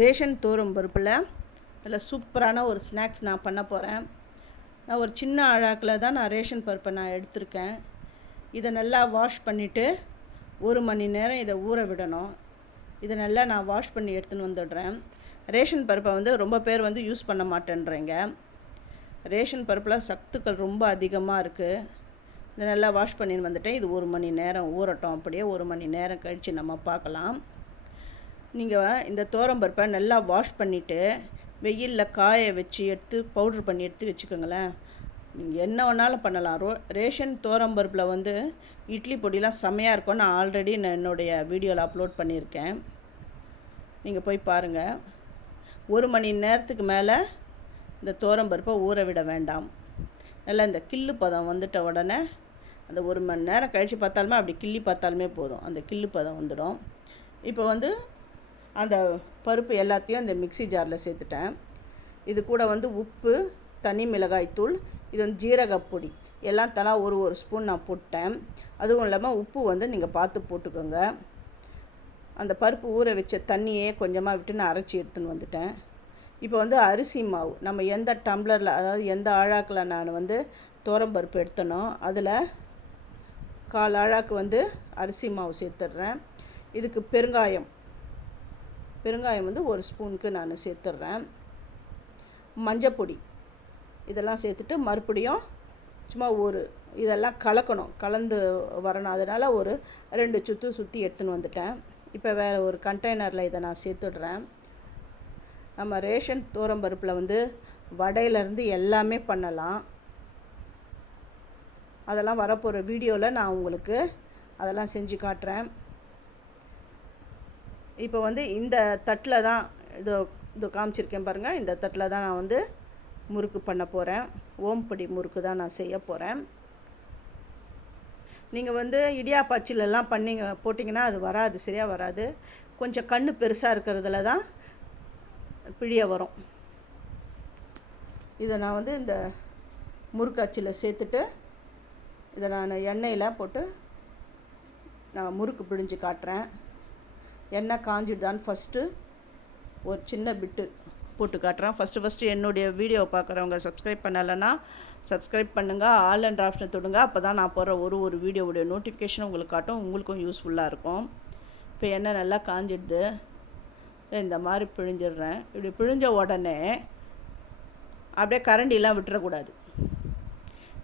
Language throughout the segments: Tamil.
ரேஷன் தோறும் பருப்பில் நல்ல சூப்பரான ஒரு ஸ்நாக்ஸ் நான் பண்ண போகிறேன் நான் ஒரு சின்ன அழாக்கில் தான் நான் ரேஷன் பருப்பை நான் எடுத்திருக்கேன். இதை நல்லா வாஷ் பண்ணிவிட்டு ஒரு மணி நேரம் இதை ஊற விடணும். இதை நல்லா நான் வாஷ் பண்ணி எடுத்துன்னு வந்துடுறேன். ரேஷன் பருப்பை வந்து ரொம்ப பேர் வந்து யூஸ் பண்ண மாட்டேன்றீங்க. ரேஷன் பருப்பில் சத்துக்கள் ரொம்ப அதிகமாக இருக்குது இதை நல்லா வாஷ் பண்ணின்னு வந்துட்டேன். இது ஒரு மணி நேரம் ஊறட்டும். அப்படியே ஒரு மணி நேரம் கழித்து நம்ம பார்க்கலாம். நீங்கள் இந்த பருப்பை நல்லா வாஷ் பண்ணிவிட்டு வெயிலில் காய வச்சு எடுத்து பவுட்ரு பண்ணி எடுத்து வச்சுக்கோங்களேன். நீங்கள் என்ன வேணாலும் பண்ணலாம். ரோ ரேஷன் பருப்பில் வந்து இட்லி பொடிலாம் செம்மையாக இருக்கும். நான் ஆல்ரெடி நான் என்னுடைய வீடியோவில் அப்லோட் பண்ணியிருக்கேன். நீங்கள் போய் பாருங்கள் ஒரு மணி நேரத்துக்கு மேலே இந்த பருப்பை ஊற விட வேண்டாம். நல்லா இந்த கில்லு பதம் வந்துட்ட உடனே அந்த ஒரு மணி நேரம் கழித்து பார்த்தாலுமே அப்படி கிள்ளி பார்த்தாலுமே போதும். அந்த கில்லு பதம் வந்துடும். இப்போ வந்து அந்த பருப்பு எல்லாத்தையும் அந்த மிக்ஸி ஜாரில் சேர்த்துட்டேன். இது கூட வந்து உப்பு தனி மிளகாய்த்தூள் இது வந்து ஜீரகப்பொடி எல்லாம் தலா ஒரு ஒரு ஸ்பூன் நான் போட்டேன். அதுவும் இல்லாமல் உப்பு வந்து நீங்கள் பார்த்து போட்டுக்கோங்க. அந்த பருப்பு ஊற வச்ச தண்ணியே கொஞ்சமாக விட்டு நான் அரைச்சி எடுத்துன்னு வந்துட்டேன். இப்போ வந்து அரிசி மாவு. நம்ம எந்த டம்ளரில் அதாவது எந்த ஆழாக்கில் நான் வந்து பருப்பு எடுத்தனோ அதில் கால் ஆழாக்கு வந்து அரிசி மாவு சேர்த்துட்றேன். இதுக்கு பெருங்காயம். பெருங்காயம் வந்து ஒரு ஸ்பூனுக்கு நான் சேர்த்துட்றேன். மஞ்சப்பொடி இதெல்லாம் சேர்த்துட்டு மறுபடியும் சும்மா ஒரு இதெல்லாம் கலக்கணும் கலந்து வரணும். அதனால் ஒரு ரெண்டு சுற்று சுற்றி எடுத்துன்னு வந்துட்டேன். இப்போ வேறு ஒரு கண்டெய்னரில் இதை நான் சேர்த்துடுறேன். நம்ம ரேஷன் பருப்பில் வந்து வடையிலேருந்து எல்லாமே பண்ணலாம். அதெல்லாம் வரப்போகிற வீடியோவில் நான் உங்களுக்கு அதெல்லாம் செஞ்சு காட்டுறேன். இப்போ வந்து இந்த தட்டில் தான் இதோ இதோ காமிச்சிருக்கேன் பாருங்கள் இந்த தட்டில் தான் நான் வந்து முறுக்கு பண்ண போகிறேன் ஓம்படி முறுக்கு தான் நான் செய்ய போகிறேன் நீங்கள் வந்து இடியாப்பாச்சிலெல்லாம் பண்ணிங்க போட்டிங்கன்னா அது வராது சரியாக வராது. கொஞ்சம் கண் பெருசாக இருக்கிறதுல தான் பிழிய வரும். இதை நான் வந்து இந்த முறுக்கு அச்சில் சேர்த்துட்டு இதை நான் எண்ணெயில் போட்டு நான் முறுக்கு பிழிஞ்சு காட்டுறேன். எண்ணெய் காஞ்சிடுதான்னு ஃபஸ்ட்டு ஒரு சின்ன பிட்டு போட்டு காட்டுறேன். ஃபஸ்ட்டு ஃபஸ்ட்டு என்னுடைய வீடியோ பார்க்குறவங்க சப்ஸ்கிரைப் பண்ணலைன்னா சப்ஸ்கிரைப் பண்ணுங்கள் ஆல் அண்ட் ஆப்ஷனை தொடுங்க. அப்போ தான் நான் போடுற ஒரு ஒரு வீடியோவுடைய நோட்டிஃபிகேஷன் உங்களுக்கு காட்டும். உங்களுக்கும் யூஸ்ஃபுல்லாக இருக்கும். இப்போ எண்ணெய் நல்லா காஞ்சிடுது. இந்த மாதிரி பிழிஞ்சிடுறேன். இப்படி பிழிஞ்ச உடனே அப்படியே கரண்டிலாம் விட்டுறக்கூடாது.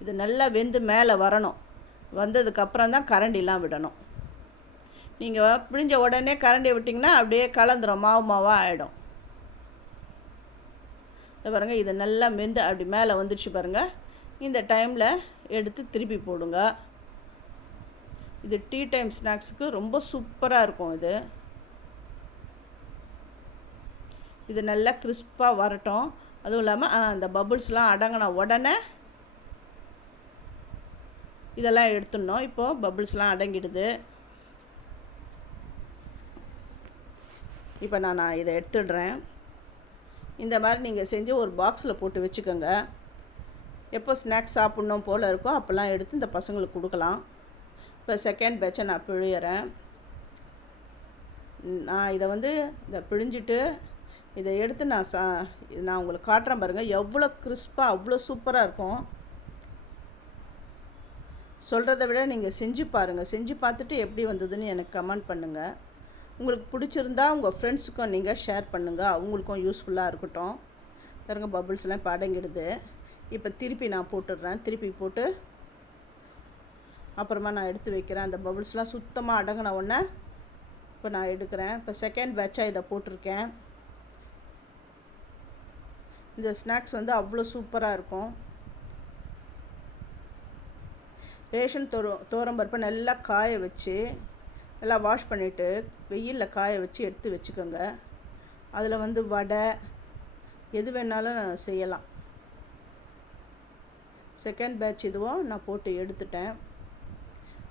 இது நல்லா வெந்து மேலே வரணும். வந்ததுக்கப்புறம் தான் கரண்டிலாம் விடணும். நீங்கள் பிழிஞ்ச உடனே கரண்டி விட்டிங்கன்னா அப்படியே கலந்துரும் மாவு மாவாக ஆகிடும் இதை பாருங்கள் இது நல்லா மெந்து அப்படி மேலே வந்துடுச்சு பாருங்கள் இந்த டைமில் எடுத்து திருப்பி போடுங்க. இது டீ டைம் ஸ்நாக்ஸுக்கு ரொம்ப சூப்பராக இருக்கும் இது. இது நல்லா கிறிஸ்பாக வரட்டும். அதுவும் இல்லாமல் அந்த பபுள்ஸ்லாம் அடங்கின உடனே இதெல்லாம் எடுத்துடணும். இப்போது பபுள்ஸ்லாம் அடங்கிடுது. இப்போ நான் நான் இதை எடுத்துடுறேன். இந்த மாதிரி நீங்கள் செஞ்சு ஒரு பாக்ஸில் போட்டு வச்சுக்கோங்க. எப்போ ஸ்நாக்ஸ் சாப்பிட்ணும் போல் இருக்கோ அப்போல்லாம் எடுத்து இந்த பசங்களுக்கு கொடுக்கலாம். இப்போ செகண்ட் பேட்சை நான் பிழியறேன். நான் இதை வந்து இதை பிழிஞ்சிட்டு இதை எடுத்து நான் சா நான் உங்களுக்கு காட்டுறேன் பாருங்கள் எவ்வளோ கிறிஸ்பாக அவ்வளோ சூப்பராக இருக்கும். சொல்கிறத விட நீங்கள் செஞ்சு பாருங்கள் செஞ்சு பார்த்துட்டு எப்படி வந்ததுன்னு எனக்கு கமெண்ட் பண்ணுங்கள் உங்களுக்கு பிடிச்சிருந்தா உங்கள் ஃப்ரெண்ட்ஸுக்கும் நீங்கள் ஷேர் பண்ணுங்கள் அவங்களுக்கும் யூஸ்ஃபுல்லாக இருக்கட்டும். பாருங்கள் பபுள்ஸ்லாம் இப்போ அடங்கிடுது. இப்போ திருப்பி நான் போட்டுடுறேன். திருப்பி போட்டு அப்புறமா நான் எடுத்து வைக்கிறேன். அந்த பபுள்ஸ்லாம் சுத்தமாக அடங்கின உடனே இப்போ நான் எடுக்கிறேன். இப்போ செகண்ட் பேட்சாக இதை போட்டிருக்கேன். இந்த ஸ்நாக்ஸ் வந்து அவ்வளோ சூப்பராக இருக்கும். ரேஷன் தோரம் தோரம்பருப்பை நல்லா காய வச்சு நல்லா வாஷ் பண்ணிவிட்டு வெயிலில் காய வச்சு எடுத்து வச்சுக்கோங்க. அதில் வந்து வடை எது வேணாலும் செய்யலாம். செகண்ட் பேட்ச் இதுவும் நான் போட்டு எடுத்துட்டேன்.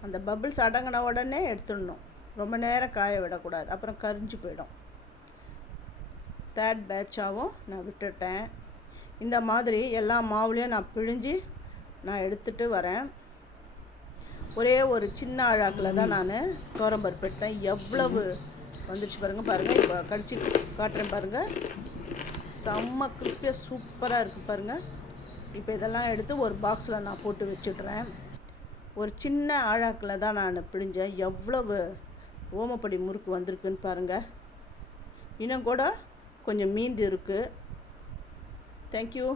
அந்த பபிள்ஸ் அடங்கின உடனே எடுத்துடணும். ரொம்ப நேரம் காய விடக்கூடாது. அப்புறம் கரிஞ்சு போயிடும். தேர்ட் பேட்சாகவும் நான் விட்டுட்டேன். இந்த மாதிரி எல்லா மாவுலேயும் நான் பிழிஞ்சு நான் எடுத்துகிட்டு வரேன். ஒரே ஒரு சின்ன அழாக்கில் தான் நான் தோரம்பருப்பு எடுத்தேன். எவ்வளவு வந்துச்சு பாருங்கள் பாருங்கள் இப்போ கடிச்சு காட்டுறேன் பாருங்கள் செம்ம கிறிஸ்பியாக சூப்பராக இருக்குது பாருங்கள் இப்போ இதெல்லாம் எடுத்து ஒரு பாக்ஸில் நான் போட்டு வச்சுட்றேன். ஒரு சின்ன ஆழாக்கில் தான் நான் பிழிஞ்சேன். எவ்வளவு ஓமப்படி முறுக்கு வந்திருக்குன்னு பாருங்கள் இன்னும் கூட கொஞ்சம் மீந்து இருக்குது தேங்க்யூ